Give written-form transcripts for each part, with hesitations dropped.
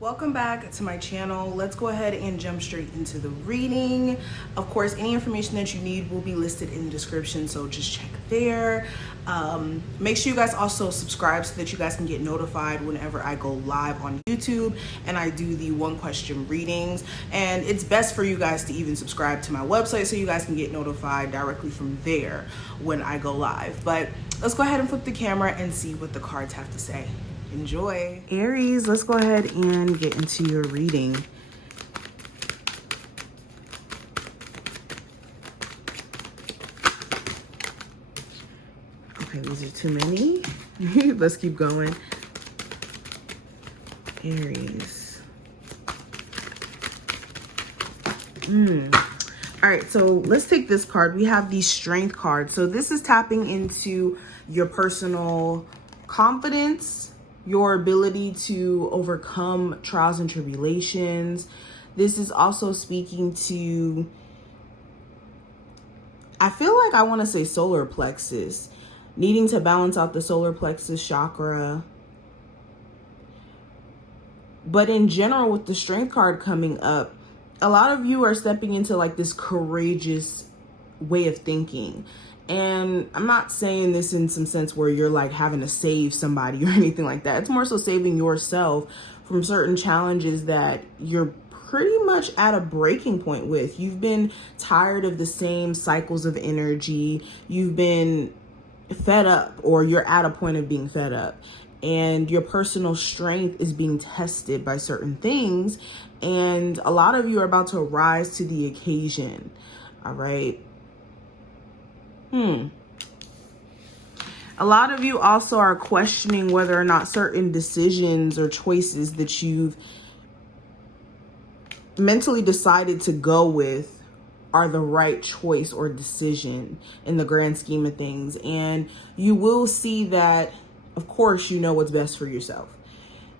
Welcome back to my channel. Let's go ahead and jump straight into the reading. Of course, any information that you need will be listed in the description, so just check there. Make sure you guys also subscribe so that you guys can get notified whenever I go live on YouTube and I do the one question readings. And it's best for you guys to even subscribe to my website so you guys can get notified directly from there when I go live. But let's go ahead and flip the camera and see what the cards have to say. Enjoy. Aries, let's go ahead and get into your reading. Okay, these are too many. Let's keep going. Aries. All right, so let's take this card. We have the Strength card. So this is tapping into your personal confidence, your ability to overcome trials and tribulations. This is also speaking to, I feel like I want to say solar plexus, needing to balance out the solar plexus chakra. But in general, with the Strength card coming up, a lot of you are stepping into like this courageous way of thinking. And I'm not saying this in some sense where you're like having to save somebody or anything like that. It's more so saving yourself from certain challenges that you're pretty much at a breaking point with. You've been tired of the same cycles of energy. You've been fed up, or you're at a point of being fed up. And your personal strength is being tested by certain things. And a lot of you are about to rise to the occasion. All right. A lot of you also are questioning whether or not certain decisions or choices that you've mentally decided to go with are the right choice or decision in the grand scheme of things. And you will see that, of course, you know what's best for yourself.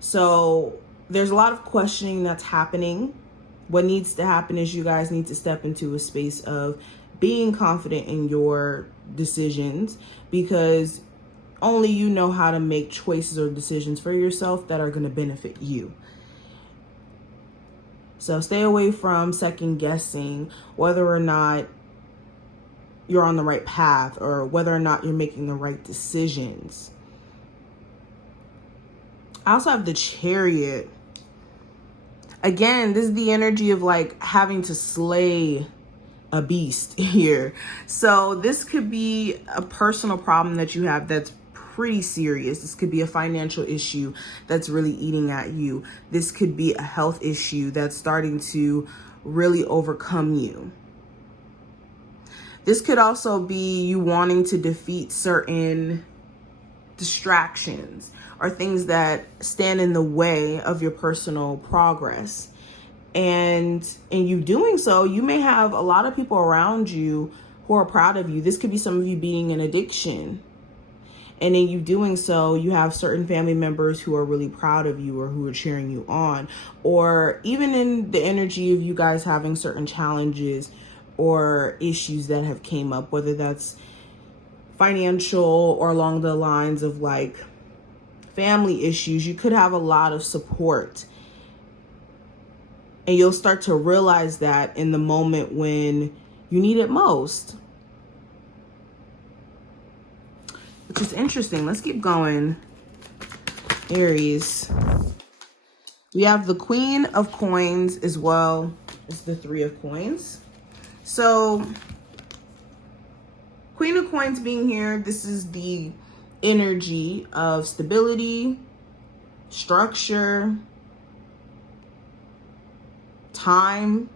So there's a lot of questioning that's happening. What needs to happen is you guys need to step into a space of being confident in your decisions, because only you know how to make choices or decisions for yourself that are going to benefit you. So stay away from second guessing whether or not you're on the right path or whether or not you're making the right decisions. I also have the Chariot. Again, this is the energy of like having to slay a beast here. So this could be a personal problem that you have that's pretty serious. This could be a financial issue that's really eating at you. This could be a health issue that's starting to really overcome you. This could also be you wanting to defeat certain distractions or things that stand in the way of your personal progress. And in you doing so, you may have a lot of people around you who are proud of you. This could be some of you beating an addiction. And in you doing so, you have certain family members who are really proud of you or who are cheering you on. Or even in the energy of you guys having certain challenges or issues that have came up, whether that's financial or along the lines of like family issues, you could have a lot of support. And you'll start to realize that in the moment when you need it most. Which is interesting. Let's keep going. Aries. We have the Queen of Coins as well as the Three of Coins. So, Queen of Coins being here, this is the energy of stability, structure, time.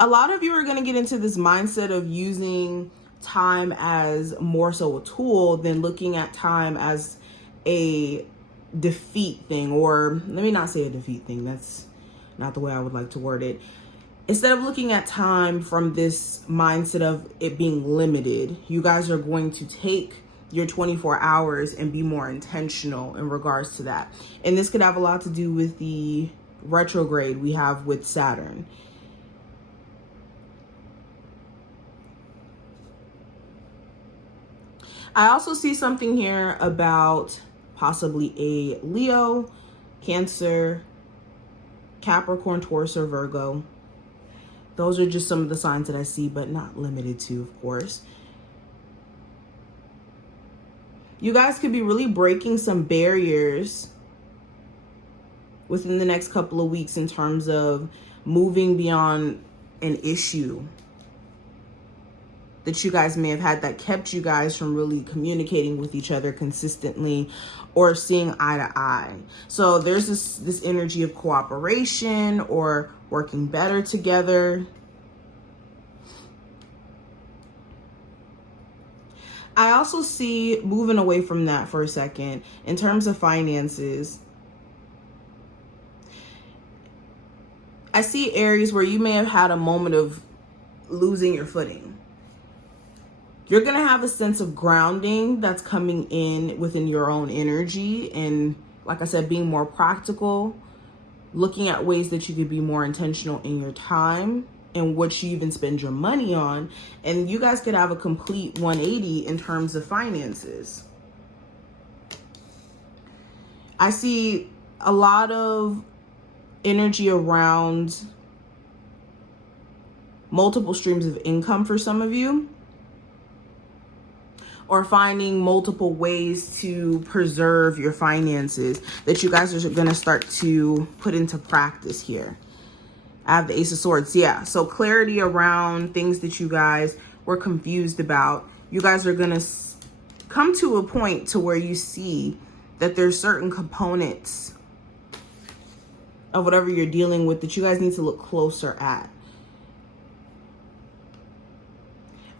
A lot of you are going to get into this mindset of using time as more so a tool than looking at time as a defeat thing. Or let me not say a defeat thing. That's not the way I would like to word it. Instead of looking at time from this mindset of it being limited, you guys are going to take your 24 hours and be more intentional in regards to that. And this could have a lot to do with the retrograde we have with Saturn. I also see something here about possibly a Leo, Cancer, Capricorn, Taurus, or Virgo. Those are just some of the signs that I see, but not limited to, of course. You guys could be really breaking some barriers within the next couple of weeks in terms of moving beyond an issue that you guys may have had that kept you guys from really communicating with each other consistently or seeing eye to eye. So there's this energy of cooperation or working better together. I also see, moving away from that for a second, in terms of finances, I see Aries where you may have had a moment of losing your footing. You're going to have a sense of grounding that's coming in within your own energy. And like I said, being more practical, looking at ways that you could be more intentional in your time and what you even spend your money on. And you guys could have a complete 180 in terms of finances. I see a lot of energy around multiple streams of income for some of you, or finding multiple ways to preserve your finances that you guys are going to start to put into practice here. I have the Ace of Swords. Yeah, so clarity around things that you guys were confused about. You guys are going to come to a point to where you see that there's certain components of whatever you're dealing with that you guys need to look closer at.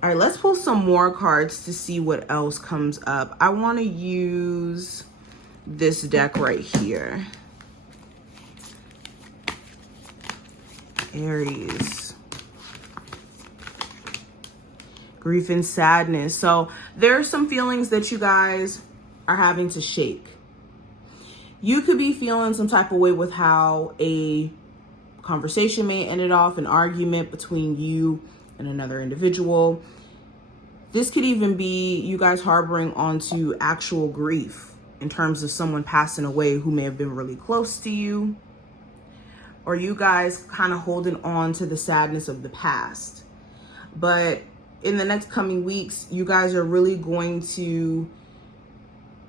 All right, let's pull some more cards to see what else comes up. I want to use this deck right here. Aries. Grief and sadness. So there are some feelings that you guys are having to shake. You could be feeling some type of way with how a conversation may ended off, an argument between you and another individual. This could even be you guys harboring onto actual grief in terms of someone passing away who may have been really close to you, or you guys kind of holding on to the sadness of the past. But in the next coming weeks, you guys are really going to,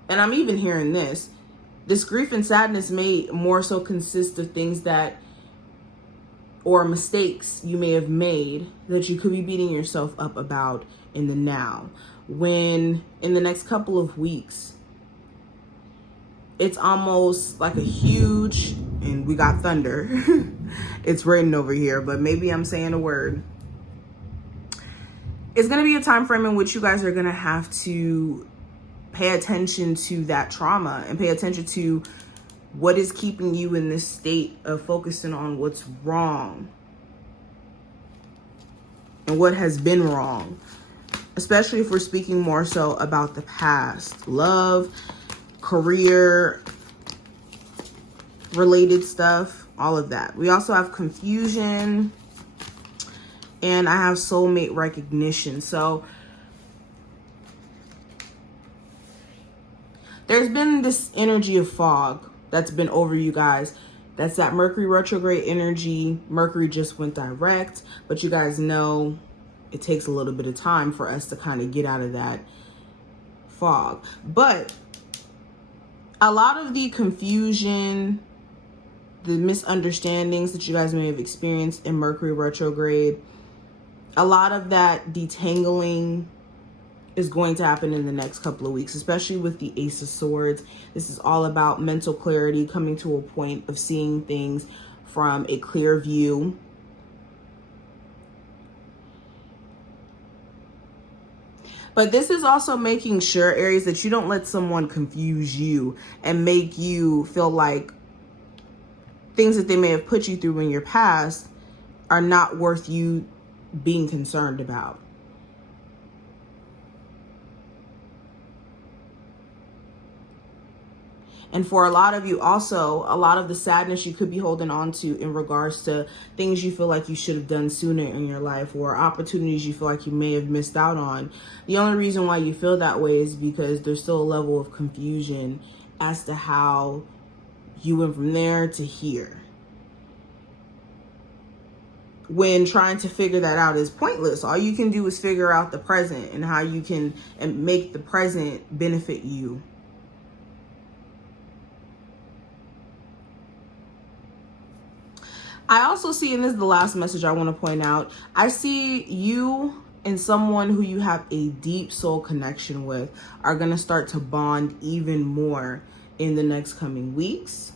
and I'm even hearing this grief and sadness may more so consist of things that, or mistakes you may have made that you could be beating yourself up about in the now. When in the next couple of weeks, it's almost like a huge, and we got thunder. It's raining over here, but maybe I'm saying a word. It's going to be a time frame in which you guys are going to have to pay attention to that trauma and pay attention to what is keeping you in this state of focusing on what's wrong and what has been wrong, especially if we're speaking more so about the past, love, career related stuff, all of that. We also have confusion, and I have soulmate recognition. So there's been this energy of fog that's been over you guys. That's that Mercury retrograde energy. Mercury just went direct, but you guys know it takes a little bit of time for us to kind of get out of that fog. But a lot of the confusion, the misunderstandings that you guys may have experienced in Mercury retrograde, a lot of that detangling is going to happen in the next couple of weeks, especially with the Ace of Swords. This is all about mental clarity, coming to a point of seeing things from a clear view. But this is also making sure, Aries, that you don't let someone confuse you and make you feel like things that they may have put you through in your past are not worth you being concerned about. And for a lot of you also, a lot of the sadness you could be holding on to in regards to things you feel like you should have done sooner in your life, or opportunities you feel like you may have missed out on. The only reason why you feel that way is because there's still a level of confusion as to how you went from there to here. When trying to figure that out is pointless. All you can do is figure out the present and how you can make the present benefit you. I also see, and this is the last message I want to point out, I see you and someone who you have a deep soul connection with are going to start to bond even more in the next coming weeks.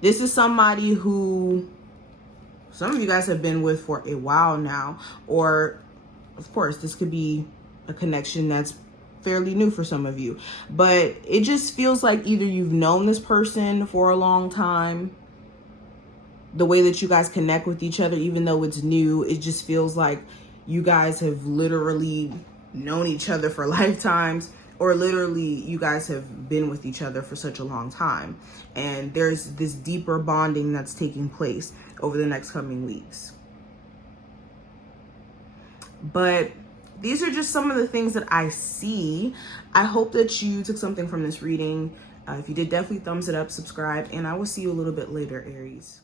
This is somebody who some of you guys have been with for a while now, or of course, this could be a connection that's fairly new for some of you, but it just feels like either you've known this person for a long time. The way that you guys connect with each other, even though it's new, it just feels like you guys have literally known each other for lifetimes, or literally you guys have been with each other for such a long time. And there's this deeper bonding that's taking place over the next coming weeks. But these are just some of the things that I see. I hope that you took something from this reading. If you did, definitely thumbs it up, subscribe, and I will see you a little bit later, Aries.